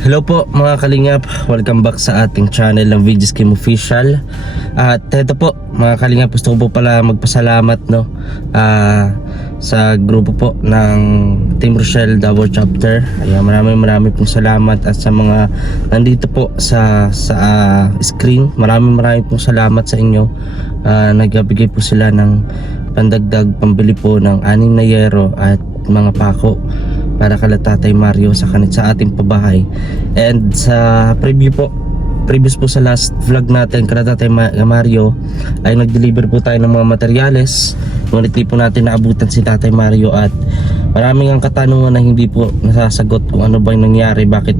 Hello po mga kalingap, welcome back sa ating channel ng VG's Game Official. At ito po mga kalingap, gusto ko po pala magpasalamat sa grupo po ng Team Rochelle Davao Chapter. Ayan, maraming pong salamat. At sa mga nandito po sa screen, maraming pong salamat sa inyo. Nagbigay po sila ng pandagdag pambili po ng 6 na yero at mga pako para kala Tatay Mario sa ating pabahay. And sa previous po sa last vlog natin kala Tatay Mario ay nag-deliver po tayo ng mga materyales, ngunit di po natin naabutan si Tatay Mario at maraming ang katanungan na hindi po nasasagot kung ano ba yung nangyari, bakit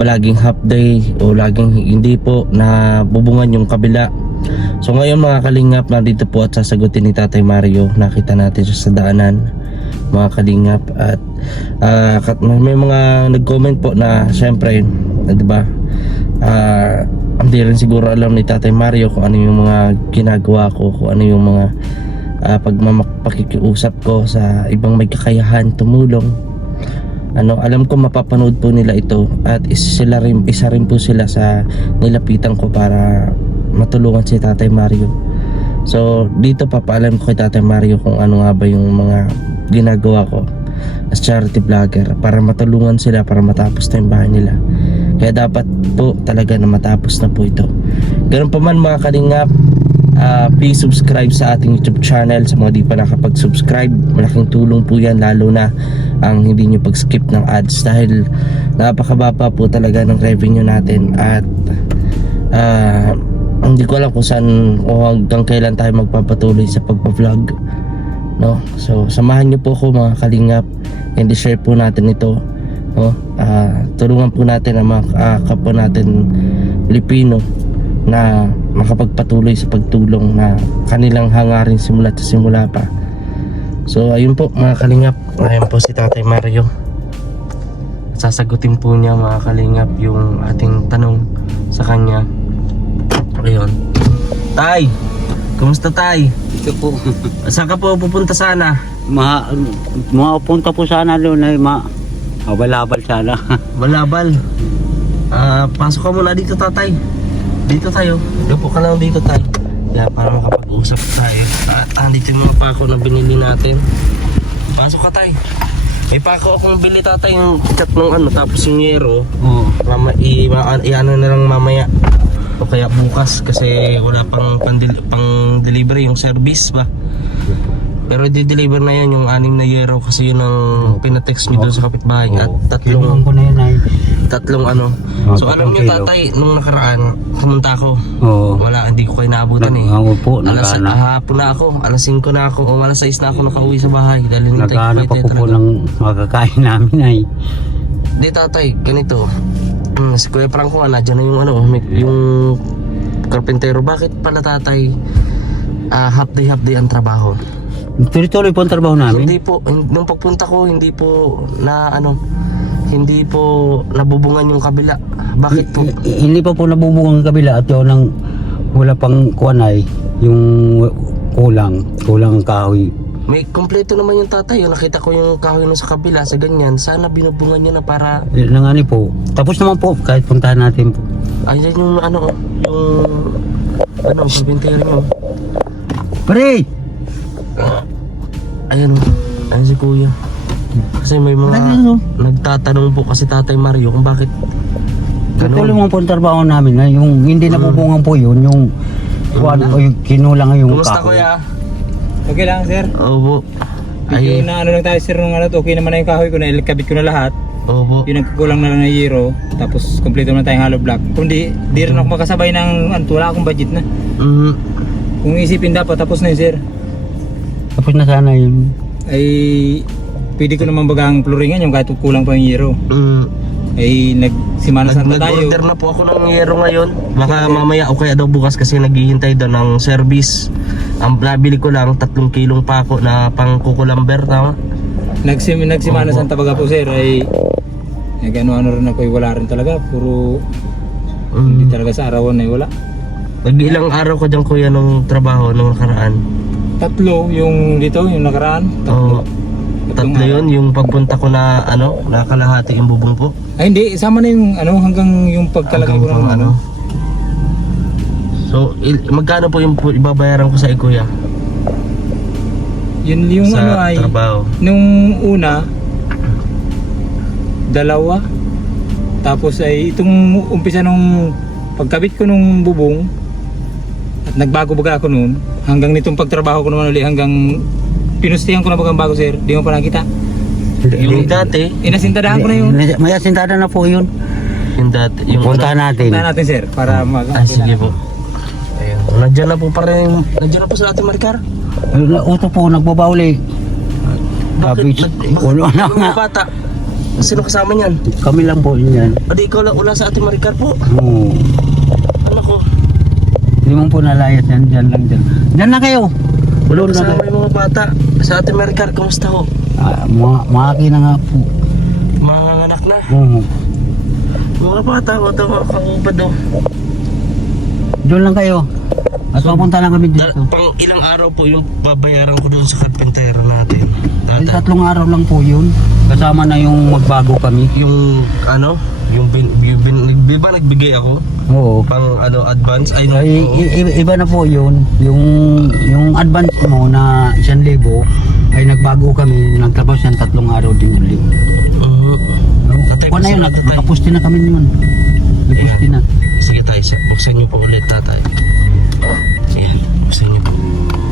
palaging half day o laging hindi po nabubungan yung kabila. So ngayon mga kalingap, nandito po at sasagutin ni Tatay Mario. Nakita natin siya sa daanan mga kalingap, at may mga nag-comment po na syempre, diba, hindi rin siguro alam ni Tatay Mario kung ano yung mga ginagawa ko, kung ano yung mga pakikiusap ko sa ibang may kakayahan tumulong. Alam ko mapapanood po nila ito at isa rin po sila sa nilapitan ko para matulungan si Tatay Mario. So dito papaalam ko kay Tatay Mario kung ano nga ba yung mga ginagawa ko as charity vlogger para matulungan sila, para matapos na yung bahay nila. Kaya dapat po talaga na matapos na po ito. Ganun pa man mga kalingap, please subscribe sa ating YouTube channel. Sa mga di pa nakapag-subscribe, malaking tulong po yan, lalo na ang hindi nyo pag-skip ng ads, dahil napakababa po talaga ng revenue natin. At hindi ko alam kung saan o hanggang kailan tayo magpapatuloy sa pagpa-vlog, no? So samahan nyo po ako mga kalingap, and share po natin ito, no? Tulungan po natin ang mga kapwa natin Pilipino na makapagpatuloy sa pagtulong na kanilang hangarin simula pa. So ayun po mga kalingap, ayun po si Tatay Mario. Sasagutin po niya mga kalingap yung ating tanong sa kanya. Ayun. Tay, kumusta Tay? Ito po. Saan ka po pupunta sana? Mapunta po sana doon ay balabal sana. Balabal. Pasok ka muna dito Tatay. Dito tayo. Upo ka lang dito Tay. Yeah, para makapag-usap tayo. Andito yung mga pako na binili natin. Pasok ka Tay. May pako akong bili Tatay, yung chat ng tapos yung yero. Oo. I-ano na lang mamaya. O kaya bukas kasi wala pang delivery yung service ba. Pero di-deliver na yan yung 6 na yero kasi yun ang pinatext me doon sa kapitbahay. At tatlong ko na yun ay. So alam nyo Tatay, nung nakaraan pumunta ako. Oo. Wala, hindi ko kayo naabutan eh. Po, hapon na ako, alas 5 na ako o alas 6 na ako nakauwi sa bahay dahil nintay naghahanap ko ako po ng makakain namin ay. Di Tatay, ganito. Si Kuya Franco nandiyan na yung karpentero. Bakit pala Tatay half day ang trabaho? Tuloy-tuloy po ang trabaho namin. Hindi po, nung pagpunta ko hindi po nabubungan yung kabila. Bakit po? Hindi pa po nabubungang kabila at yun ang wala pang kuanay, yung kulang ang kahoy. May kompleto naman yung Tatay. Nakita ko yung kahoy nun sa kabila, sa ganyan. Sana binubungan nyo na para... Nangani po. Tapos naman po, kahit puntahan natin po. Ayan yung karpentero nyo. Pre! Ayan si Kuya. Kasi may mga nagtatanong po kasi Tatay Mario kung bakit Tuloy mo po ang trabaho namin. Yung hindi nabubungan po yun, yung kinulang yung Kumusta kahoy. Kuya? Okay lang sir. Opo. Yung na lang tayo sir nung okay naman na yung kahoy ko, nailakabit ko na lahat. Opo. Yung nagkukulang na lang na yero, tapos kompleto na tayong hollow block. Kundi di rin ako makasabay ng wala akong budget na. Kung isipin dapat tapos na yun sir. Tapos na sana yun. Ay pwede ko naman bagang floringan yung kahit kulang pa yung yero. Ay nagsimana santa tayo. Nag-order na po ako ng yero ngayon. Baka mamaya o kaya daw bukas kasi naghihintay daw ng service. Ang nabili ko lang 3 kilong pako na pang kukulamber, tama? Nagsimana santa baga po sir ay nag-ano rin ako, wala rin talaga, puro hindi talaga sa arawan ay wala. Nag-ilang araw ka dyan Kuya nung trabaho nung nakaraan? 3 yung dito, yung nakaraan. 3. tatlong Tatlo araw. yun, yung pagpunta ko na ano, nakalahati yung bubong po. Ay hindi, isama na yung ano hanggang yung pagkalagay ko Hanggang ng pang ano. So, magkano po yung ibabayaran ko sa kuya? Yun yung sa ano ay trabaho. nung una 2, tapos ay itong umpisa nung pagkabit ko nung bubong at nagbago baga ako noon hanggang nitong pagtrabaho ko naman ulit hanggang pinustihan ko na bagang bago sir, di mo pa nakita. Yung dati, Inasintadahan ko na yun. May asintada na po yun. yung dati, yung Puntahan natin. Punta natin sir para mag sige po. Ayun. Nandiyan na po pa rin, nandiyan na po sa ating Maricar. Uto po, nagbabauli. Sabi, ulo na Yung nga. mga bata. Sino kasama niyan? Kami lang po yan. Adi, ikaw lang ula sa ating Maricar po. Oo. Ano ko? Hindi mo po nalayas yan, dyan lang dyan. Dyan na kayo. Wala Ulo na kasama kayo. yung mga bata sa ating Maricar. Kamusta ho? Maki na nga po. Mga anak na. Oo. Mga bata, wala mga kakubad ho. Doon lang kayo. At papunta lang kami dito. Pang ilang araw po yung babayaran ko doon sa karpentero natin. Ay, Tata. 3 araw lang po yun. Kasama na yung magbago kami. Yung ano, di ba nagbigay ako Oo. pang ano advance ay Ay, oo. iba na po yun. Yung advance mo na 1,000 ay nagbago kami. Nagtapos yan 3 araw din ulit. Tatay, Kung na yun, kasi tatay. nakapusti na kami naman. Nakapusti na. Sige tayo, sir. Buksan niyo pa ulit, tatay. Ayan, buksan niyo pa.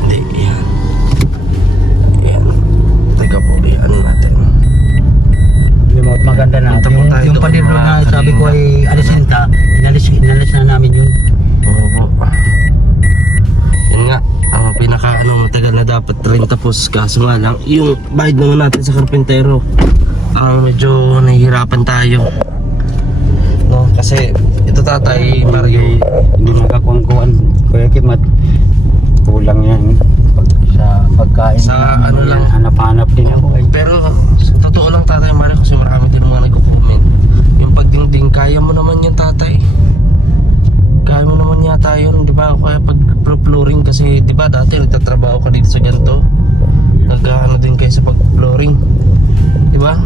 Hindi, ayan. Ayan. Teka po, ayan natin. Maganda na. Punta po tayo Yung doon, palibro mga na sabi ko kalinga. ay alisinta. Inalis na namin yun. Oo po. Yun nga, ang pinaka matagal na dapat rin tapos kaso nga lang, yung bayad naman natin sa karpentero. Ang medyo nahihirapan tayo. No, kasi ito tatay Mario. Hindi nakakuhan-kuhan. Kuya Kim at kulang yan. Sa pagkain. Sa ano lang. Hanap-hanap din ako. Pero sa totoo lang tatay Mario kasi marami din mga nagko-comment. Yung pagdingding, kaya mo naman yun tatay. Kaya mo naman yata yun, di ba? Kaya pag flooring kasi, di ba dati nagtatrabaho ka dito sa ganito. Nag-ano din kayo sa pag-flooring. Di ba?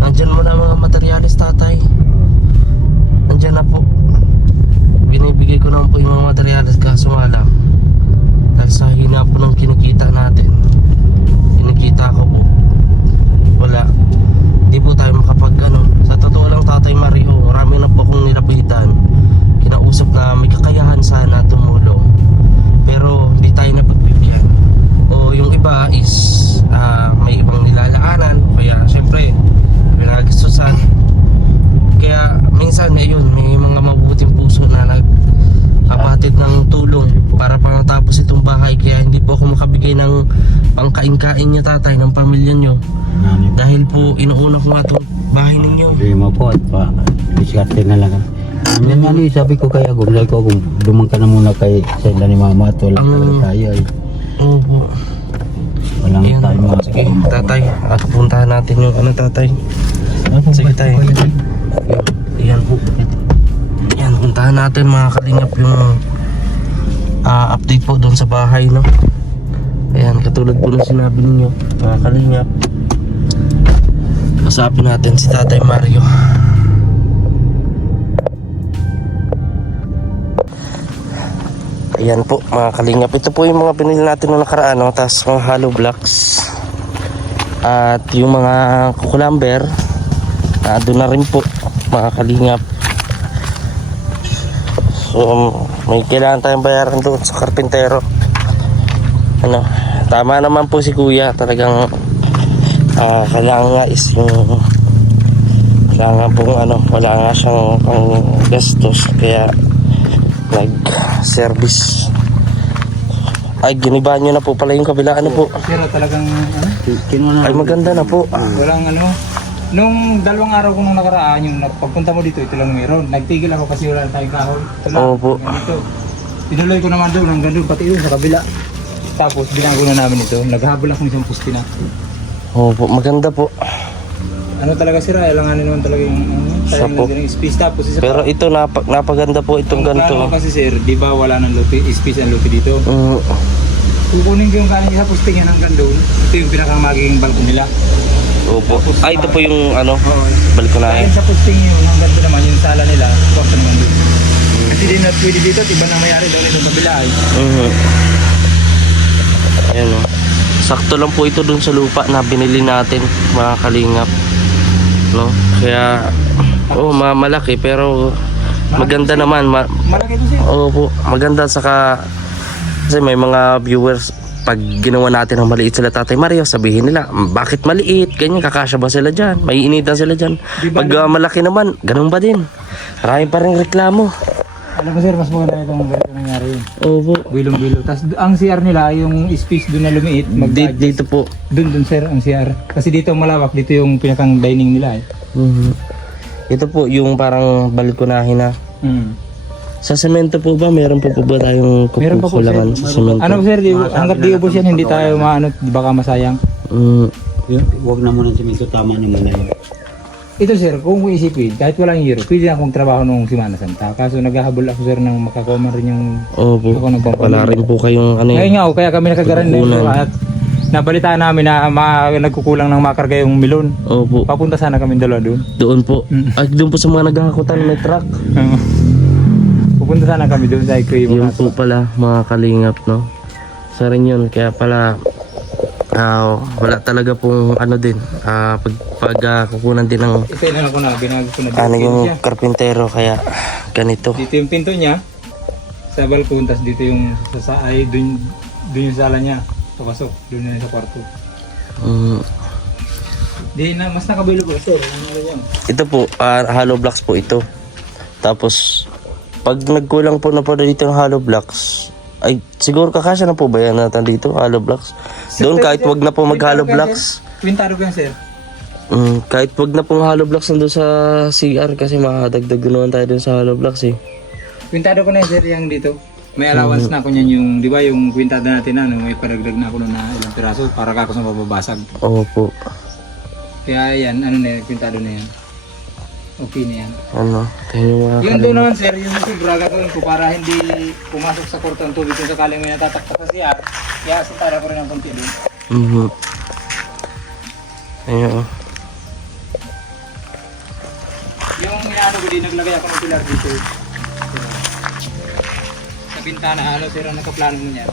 Nandyan mo na mga materyales tatay. Nandyan na po. Binibigay ko naman po yung mga materyales kaso nga lang. Dahil sa hina po ng kinikita natin. Kinikita ko po. Wala. Di po tayo makapag ano. Sa totoo lang tatay Mario, marami na po akong nilapitan. Kinausap na may kakayahan sana tumulong. Pero hindi tayo napagbigyan. O yung iba is may ibang nilalaanan. Kaya syempre pinagastusan. Kaya minsan ayun, may mga mabuting puso na nagkapatid ng tulong para pangtapos itong bahay. Kaya hindi po ako makabigay ng pangkain-kain niyo tatay ng pamilya niyo. Dahil po inuuna ko nga itong bahay ninyo. Sabi mo po at pa. Diskarte na lang. Yan nga sabi ko kay Agong. Sabi ko Agong, dumang ka na muna kay sa ni Mama at wala talaga tayo. Ay, Oo po. walang Ayan, tayo mga sige tatay, at puntahan natin yung ano tatay. Sige tayo. Ayan po. Ayan, puntahan natin mga kalingap yung update po doon sa bahay, no? Ayan, katulad po ng sinabi ninyo mga kalingap. Kasapin natin si Tatay Mario. Ayan po mga kalingap. Ito po yung mga pinili natin noong nakaraan, no? Tapos mga hollow blocks. At yung mga kukulamber, doon na rin po mga kalingap. So may kailangan tayong bayaran doon sa karpintero. Ano, tama naman po si kuya. Talagang kailangan nga is yung kailangan pong ano, wala nga siyang pang gastos. Kaya nag service. Ay, ginibahan nyo na po pala yung kabila. Ano po? Pero talagang Ay, maganda na po. walang ano. Nung 2 araw ko nung nakaraan, yung pagpunta mo dito, ito lang meron. Nagtigil ako kasi wala tayong kahoy. Ito lang, Opo. ganito. Tinuloy ko naman doon, hanggang doon, pati doon sa kabila. Tapos binago na namin ito. Naghabol ako ng isang pusti na. Opo, maganda po. Ano talaga sira, alanganin naman talaga yung Siya sayang po. lang din yung space. Tapos isa Pero ito napaganda po itong Ang plano ganito. ko kasi sir, di ba wala ng lupi, space ang lupi dito. kukunin ko yung galing sa postingan hanggang doon. Ito yung pinakang magiging balkon nila. Opo. Ay, ito po yung ano, Oo. balkonahe. Dahil sa posting yun, hanggang doon naman yung sala nila. Kwarto naman doon. Kasi di na pwede dito at iba na mayari doon ito sa kabila ay. Ayan o. Sakto lang po ito dun sa lupa na binili natin, mga kalingap. No? Kaya, malaki pero maganda naman. Malaki ito siya. Opo, maganda saka kasi may mga viewers pag ginawa natin ng maliit sila Tatay Mario, sabihin nila, bakit maliit? Ganyan, kakasya ba sila dyan? May initan sila dyan. Diba, Pag malaki naman, ganun ba din? Marami pa rin reklamo. Alam mo sir, mas maganda itong ganito nangyari yun. Opo. Bilong-bilo. Tapos ang CR nila, yung space doon na lumiit, Dito po. Doon sir, ang CR. Kasi dito malawak, dito yung pinakang dining nila eh. Ito po yung parang balkonahe na. Sa semento po ba? Meron po ba tayong Meron pa po, kukulangan sir. sa semento? Ano sir, hanggat di ubos yan, hindi tayo maano, baka masayang. Huwag na muna simento, tama naman na yun. Ito sir, kung isipin, kahit walang hero, pwede na akong trabaho nung Semana Santa. Kaso naghahabol ako sir ng makakoman rin yung Opo. ako ng pampamilya. Wala rin po kayong ano Ngayon yun. nga, kaya kami nakagaran na Pagkukunan. yun. At nabalitaan namin na nagkukulang ng makarga yung milon. Opo. Papunta sana kami dalawa doon. Doon po. Ay, doon po sa mga naghahakutan may truck. Pupunta sana kami doon sa Ikribo. Yun po pala mga kalingap, no? Sa rin yun. Kaya pala wala talaga pong ano din. Kukunan din ng Ito yun ko na, binago ko na ano dito yung siya. karpintero. Kaya ganito. Dito yung pinto niya sa balkon, tapos dito yung doon yung sala niya. Papasok, doon na sa kwarto. Di na, mas nakabilo ko sir. Ano yan? Ito po, hollow blocks po ito. Tapos, pag nagkulang po na po dito ng hollow blocks, ay siguro kakasya na po ba yan natin dito, hollow blocks? Doon kahit wag na po mag hollow blocks. Kwintado ko yan sir. Kahit wag na pong hollow blocks nandun sa CR kasi makadagdag naman tayo dun sa hollow blocks eh. Kwintado ko na yan sir, yung dito. May allowance na ako niyan yung, di ba yung kwintada natin na, may paragdag na ako nun na ilang piraso para kako sa mababasag. Opo. Kaya yan, ano na yan, kwintado na yan. Okay na yan. Ano, tingnan mo mga Yun doon naman sir, yung sobra gagawin ko para hindi pumasok sa kurto ang tubig kung sakaling may natataktak sa CR. Kaya sintara ko rin ang konti doon. Ayun oh. Yung inaano ko din, naglagay ako ng pilar dito. Sa bintana, ano sir, ang nakaplano mo niyan?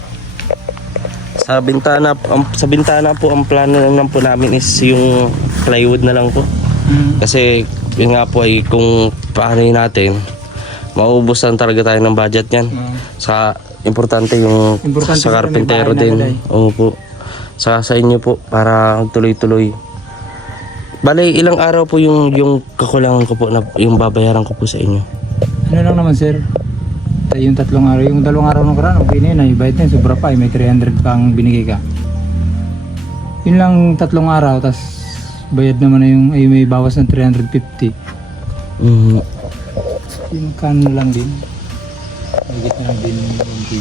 Sa bintana po ang plano lang po namin is yung plywood na lang po. Kasi yun nga po ay kung paano natin maubos lang talaga tayo ng budget niyan. Sa importante yung Importante sa yung karpintero may bahay na din. Opo. Sa inyo po para tuloy-tuloy. Bale, ilang araw po yung kakulangan ko po na yung babayaran ko po sa inyo. Ano lang naman sir? Yung 3 araw, yung 2 araw ng karaan, okay na yun, ay bayad na yun, sobra pa, may 300 pang binigay ka. Yun lang 3 araw, tas bayad naman na yung, ay may bawas ng 350. Yung kano lang din. Higit na lang din yung konti.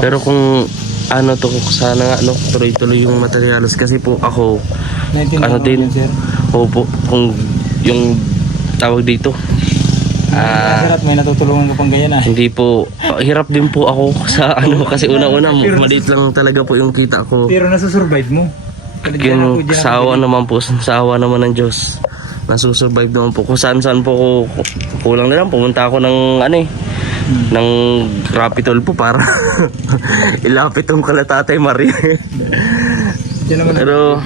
Pero kung ano to, sana nga no, tuloy-tuloy yung materials kasi po ako, Naintindihan ano ko din, yun, sir. opo, kung yung tawag dito, Sir, at may natutulungan ko pang ganyan ah. hindi po, hirap din po ako sa ano, kasi una-una, maliit lang talaga po yung kita ko. Pero nasusurvive mo. Yung sa awa naman po, sa awa naman ng Diyos, nasusurvive naman po. Kung saan-saan po ko, kulang na lang, pumunta ako ng ano eh, ng Rapitol po para ilapit yung kala Tatay Maria. Yan naman. Pero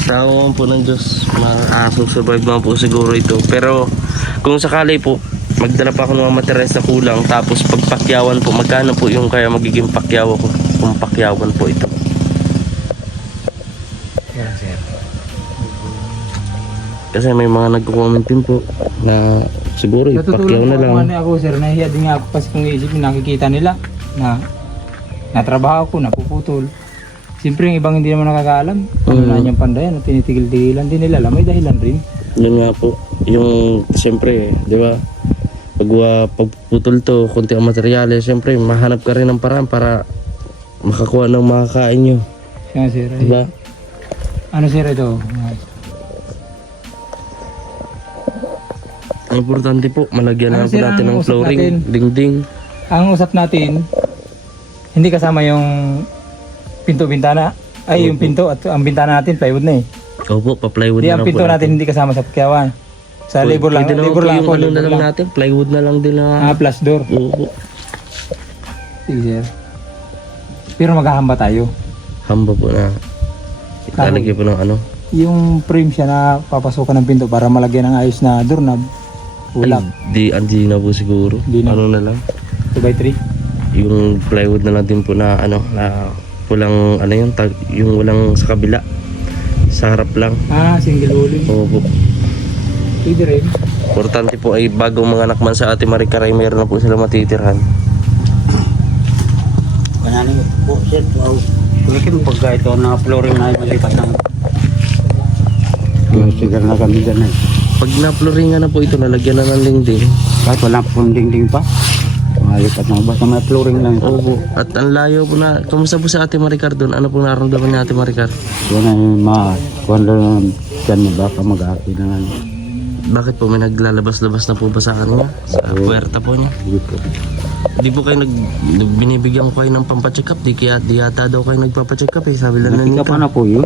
sa awa naman po ng Diyos, masusurvive naman po siguro ito. Pero kung sakali po, magdala pa ako ng mga materials na kulang, tapos pagpakyawan po, magkano po yung kaya magiging pakyawan ko kung pakyawan po ito? Yan, sir. Kasi may mga nagko-comment din po na siguro ipakyaw na lang. Natutulong ako sir, nahiya din nga ako kasi kung iisipin nakikita nila na natrabaho ko, napuputol. Siyempre yung ibang hindi naman nakakaalam ano na niyang pandayan at tinitigil-tigilan din nila alam, may dahilan rin. Yun nga po, yung siyempre, di ba, pagputol to, konti ang materyales, siyempre mahanap ka rin ng paraan para makakuha ng makakain nyo. Kaya sir, ay, Diba? ano sir ito? Ang importante po, malagyan Ano, na po sir, natin ang ng usap flooring, natin? dingding. Ang usap natin, hindi kasama yung pinto-bintana. Ay, yung pinto at ang bintana natin plywood na eh. Opo, pa-plywood Hindi, na ang lang po pinto natin hindi kasama sa pakyawan. Sa labor lang, Pwede naman labor po lang yung ako, ano na labor lang lang. natin, plywood na lang din na. Plus door. Opo. Sige, sir. Pero maghahamba tayo. Hamba po na. Ilalagay po ng ano. Yung frame siya na papasukan ng pinto para malagyan ng ayos na doorknob. Ulak. Di na po siguro. Di na. Ano na lang. 2x3. Yung plywood na lang din po na ano, na walang ano yung yung walang sa kabila. Sa harap lang. Single walling. Opo. Pwede rin. Importante po ay bagong mga anak man sa Ate Maricar ay meron na po sila matitirhan. Kanani po, sir. Kulikin pagka ito na flooring na malipat na. Sigar na kami dyan eh. Pag na-flooringan na po ito, lalagyan na ng dingding. Kahit walang punding-ding pa. Malipat na. Basta may flooring lang. Opo. At ang layo po na, kamusta po sa Ate Maricar doon? Ano pong nararamdaman niya Ate Maricar? Yun ay kuwanda lang dyan mo baka mag-aaki na lang. Bakit po may naglalabas-labas na po ba sa kanya? Sa puwerta po niya? Hindi po. Di po kayo binibigyan ko kayo ng pampacheck up. Di yata daw kayo nagpapacheck up eh. Sabi lang na Nasikapan na po yun.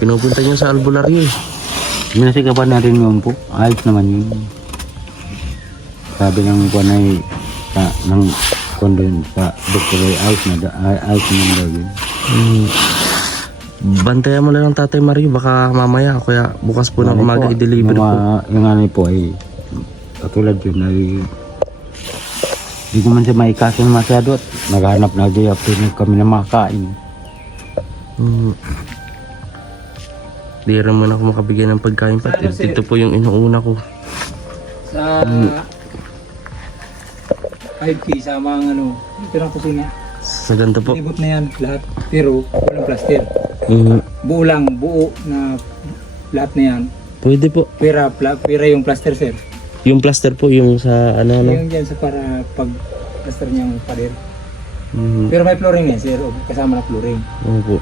Pinupunta niyo sa albularyo eh. Nasikapan na rin yun po. Ayos naman yun. Sabi ng kuwan ay ng kuwan doon sa doktor ay ayos naman daw yun. Bantayan mo lang ng Tatay Mario. Baka mamaya kaya bukas po ng umaga i-deliver po. Yung ano po ay katulad yun ay hindi ko man siya maikasin masyado at naghanap na di after kami na makakain. Di rin mo na ako makabigay ng pagkain pa. Ito po yung inuuna ko. Sa 5K sa mga ano, pirang kusina. Sa ganda po. Libot na yan lahat. Pero walang plaster. Buo lang, buo na lahat na yan. Pwede po. Pira yung plaster, sir. Yung plaster po yung sa ano. Yung dyan sa para pag plaster niyang pader. Pero may flooring yan, sir. Kasama na flooring. Opo.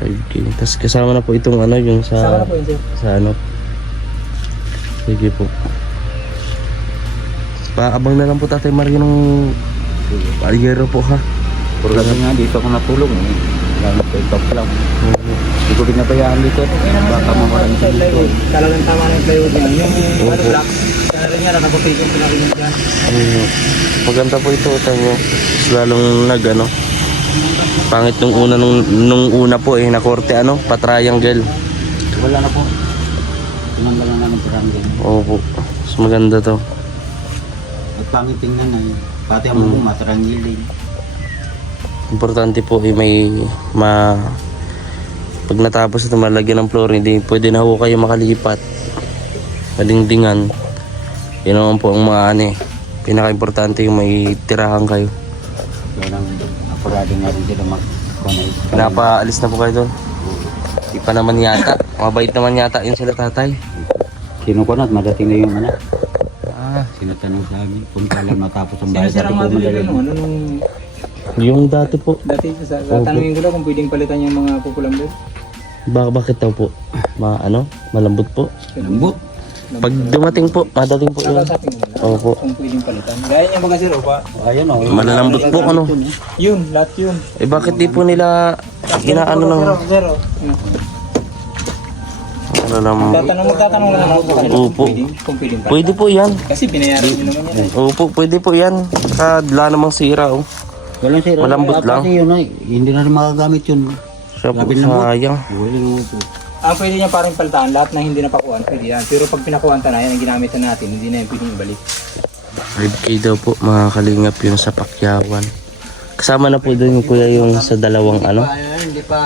5K. Tapos kasama na po itong ano yung Kasama sa na po yun, sir. sa ano. Sige po. Paabang na lang po Tatay Mario ng alyero po ha. Puro kasi nga dito ako natulong eh. Gamit ko ito pa lang. Hindi ko binabayaan dito. Baka mamarang sa dito. Talagang tama na yung plywood niya. Yung ano block, kaya rin yan, nakabuti yung pinakinig dyan. Maganda po ito tanyo. Lalong nag ano. Pangit nung una po eh na korte ano, pa-triangle. Wala na po. Tinanggal na namin parang din. Opo. Mas maganda to. At pangit tingnan ay pati ang mga matarangil din. Importante po eh may pag natapos ito malagyan ng flooring, hindi pwede na ho kayo makalipat. Madingdingan. Yun naman po ang mga ano eh. Pinaka-importante yung may tirahan kayo. Kaya nang apurado nga rin sila mag-conay. Pinapaalis na po kayo doon. Di pa naman yata. Mabait naman yata yun sila tatay. Kinukunat, madating na yung anak. Sinatanong sa amin kung kailan matapos ang bahay. Sino Sabi ko mga madali. nung Yung dati po. dati tanongin ko daw kung pwedeng palitan yung mga pupulang doon. Bakit daw po? Malambot po. Lambot. Pag dumating po, madating po yun. Sabi mo na Opo. kung pwedeng palitan. Gaya niya mga sir, pa. Ayun o. Malalambot po ano. Yun, lahat yun. Eh bakit di po nila inaano ng Zero. malalambot? Magtatanong lang ako kung Opo. kung pwedeng palitan. Pwede po yan. Kasi binayaran nyo naman yan. Opo, pwede po yan. Wala namang sira oh. Walang sira. Malambot lang. Kasi yun ay, hindi na rin makagamit yun. Siya po Labi na mo. sayang. Walang po. Pwede niya parang palitan, lahat na hindi napakuan, pwede yan. Pero pag pinakuan na yan, ang ginamit na natin, hindi na yan pwedeng ibalik. 5K daw po mga kalingap yun sa Pakyawan. Kasama na po doon yung kuya yung sa dalawang ano.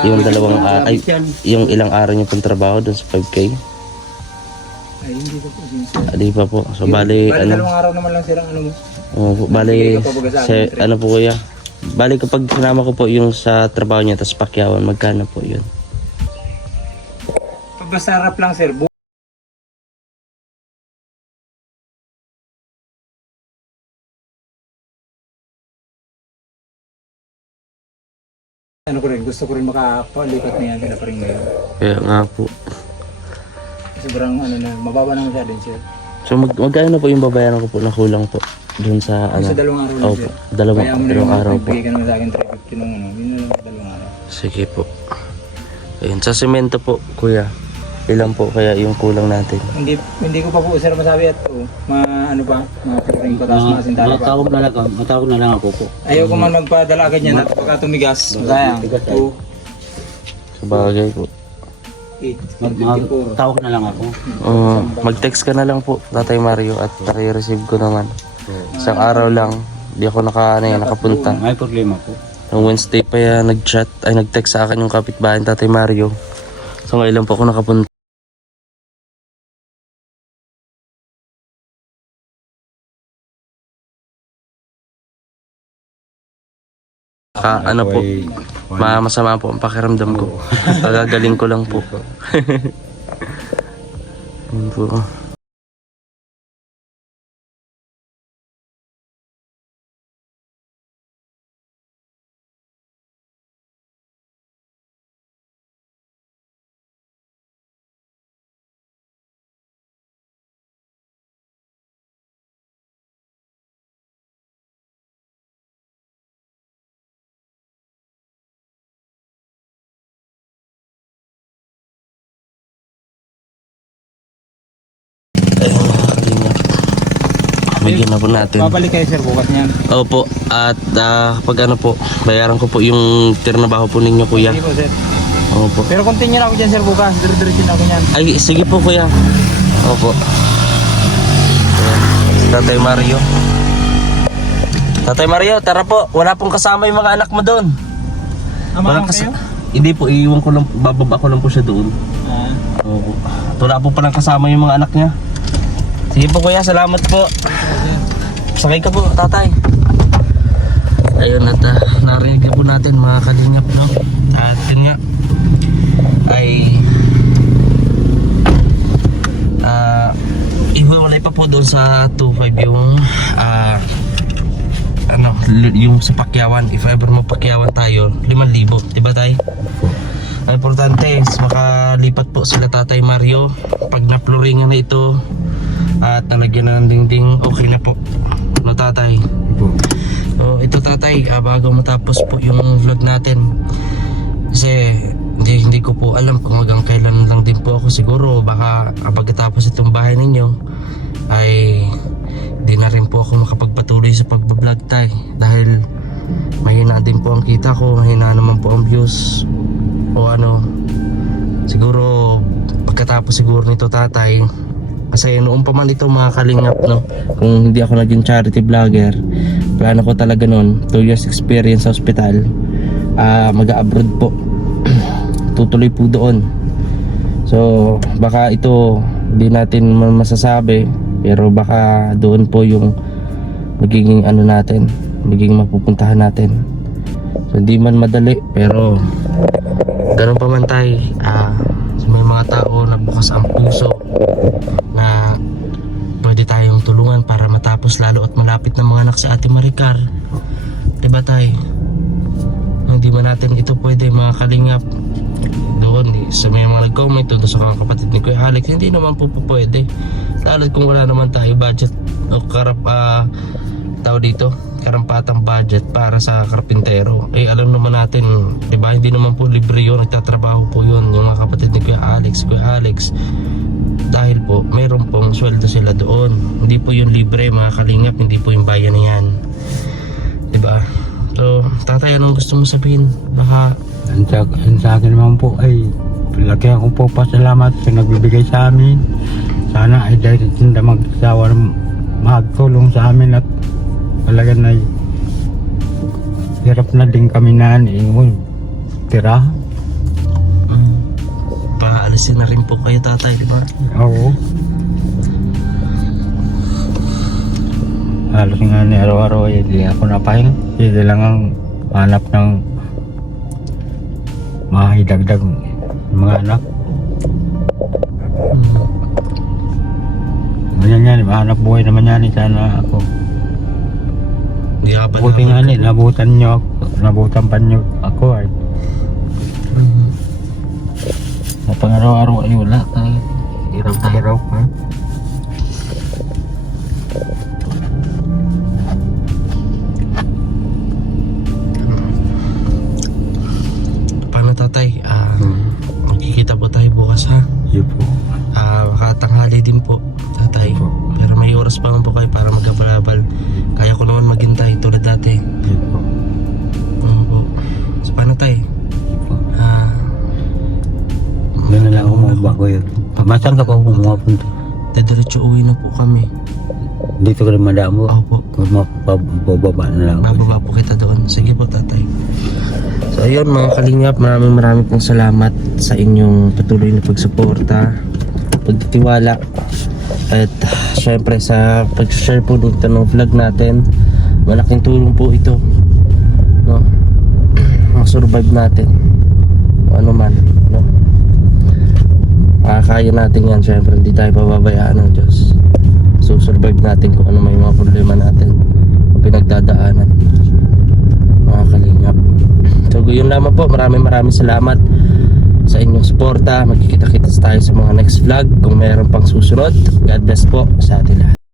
Yung dalawang yung ilang araw niyo pong trabaho doon sa 5K. Ay, hindi pa po. Di pa po. So bali Dalawang araw naman lang sila, ano mo. Bali ano po kuya. Bali kapag sinama ko po yung sa trabaho niya tapos Pakyawan, magkano po yun? Basta harap lang sir, ano ko rin, gusto ko rin makapalipat na yan, kaya pa rin ngayon. Kaya nga po. Sobrang ano na, mababa na masyado yun sir. So magkano na po yung babayaran ko po na kulang po? Dun sa ano. Sa dalawang araw lang, Opo, sir. dalawang Kaya mo na yung araw po. bigay ka naman sa akin 350 nung ano. Yun na lang dalawang araw. Sige po. Ayun, sa semento po, kuya. Ilan po kaya yung kulang natin? Hindi ko pa po sir masabi at ano pa, mga ko tapos mga sintala pa. Matawag na lang ako po. Ayaw ko man magpadala agad yan at pagka tumigas, sayang. Oo. Sabagay po. Tawag na lang ako. Mag-text ka na lang po, Tatay Mario, at i-receive ko naman. Isang araw lang, di ako nakapunta. May problema po. Noong Wednesday pa yan, nag-text sa akin yung kapitbahay ng Tatay Mario. So ngayon lang po ako nakapunta. Ano po, masama po ang pakiramdam ko. Pagagaling ko lang po. Yun po. Bigyan na po natin. Babalik kayo sir bukas niyan. Opo, at pag ano po, bayaran ko po yung tirnabaho po ninyo, kuya. Sige po sir. Opo. Pero continue na ako dyan sir bukas. Dire-diretso na ako niyan. Ay, sige po, kuya. Opo. Ayan, si Tatay Mario. Tatay Mario, tara po. Wala pong kasama yung mga anak mo doon. Amahan kayo? Hindi po, iiwan ko lang, bababa ko lang po siya doon. Opo. Wala po palang kasama yung mga anak niya. Sige po kuya, salamat po. Sakay ka po, tatay. Ayun at narinig na po natin mga kalingap, no? At yun nga ay iwalay pa po doon sa 2.5 yung yung sa Pakyawan. If ever mapakyawan tayo, 5,000, diba tay? Ang importante is makalipat po sila Tatay Mario. Pag na-flooringan na ito at nalagyan na ng dingding, okay na po. No tatay? So ito tatay, bago matapos po yung vlog natin, kasi hindi ko po alam kung hanggang kailan lang din po ako. Siguro baka pagkatapos itong bahay ninyo ay di na rin po ako makapagpatuloy sa pagbablog tay, dahil mahina din po ang kita ko, mahina naman po ang views o ano. Siguro pagkatapos siguro nito tatay, kasi noon pa man ito mga kalingap, no, kung hindi ako naging charity vlogger, plano ko talaga noon 2 years experience sa hospital, mag-abroad po. Tutuloy po doon. So baka ito hindi natin masasabi, pero baka doon po yung magiging ano natin, magiging mapupuntahan natin. So hindi man madali, pero ganun pa man tayo, may mga tao na bukas ang puso na pwede tayong tulungan para matapos lalo at malapit na mga anak sa Ate Maricar, diba tay? Hindi man natin ito pwede mga kalingap doon sa may mga nag-comment doon sa mga kapatid ni Kuya Alex, hindi naman po pwede, lalo kung wala naman tayo budget o tao dito, karampatang budget para sa karpintero. Alam naman natin, diba, hindi naman po libre yun, nagtatrabaho po yun yung mga kapatid ni Kuya Alex, dahil po mayroon pong sweldo sila doon. Hindi po yung libre mga kalingap, hindi po yung bayan na yan, diba? So tatay, anong gusto mo sabihin? Baka Ang sa akin naman po ay laki ako po pasalamat sa nagbibigay sa amin. Sana ay dahil hindi magsawa magtulong sa amin, at talaga na hirap na din kami na tira. paalisin na rin po kayo tatay, diba? Oo. Halos nga ni araw-araw hindi ako napahinga. Hindi lang ang hanap ng mahidagdag mga anak. Ganyan yan, mahanap buhay naman yan. Sana ako. Hindi ka ba Buti nga ni, nabutan nyo ako. Nabutan pa nyo ako ay. Napang araw-araw ay wala. Hirap na hirap ha. Masang ka pa po pumapunta. Diretso uwi na po kami. Dito ka rin madamo. Opo. Kung mapababa na lang. Bababa po kita doon. Sige po, tatay. So ayun mga kalingap, maraming pong salamat sa inyong patuloy na pagsuporta, pagtitiwala, at syempre sa pag-share po dito ng vlog natin. Malaking tulong po ito, no? Survive natin ano man, no? Kaya natin yan, syempre hindi tayo pababayaan ng Diyos. So survive natin kung ano may mga problema natin o pinagdadaanan, mga kalingap. So yun lamang po, maraming salamat sa inyong suporta. Magkikita-kita tayo sa mga next vlog kung mayroon pang susunod. God bless po sa atin lahat.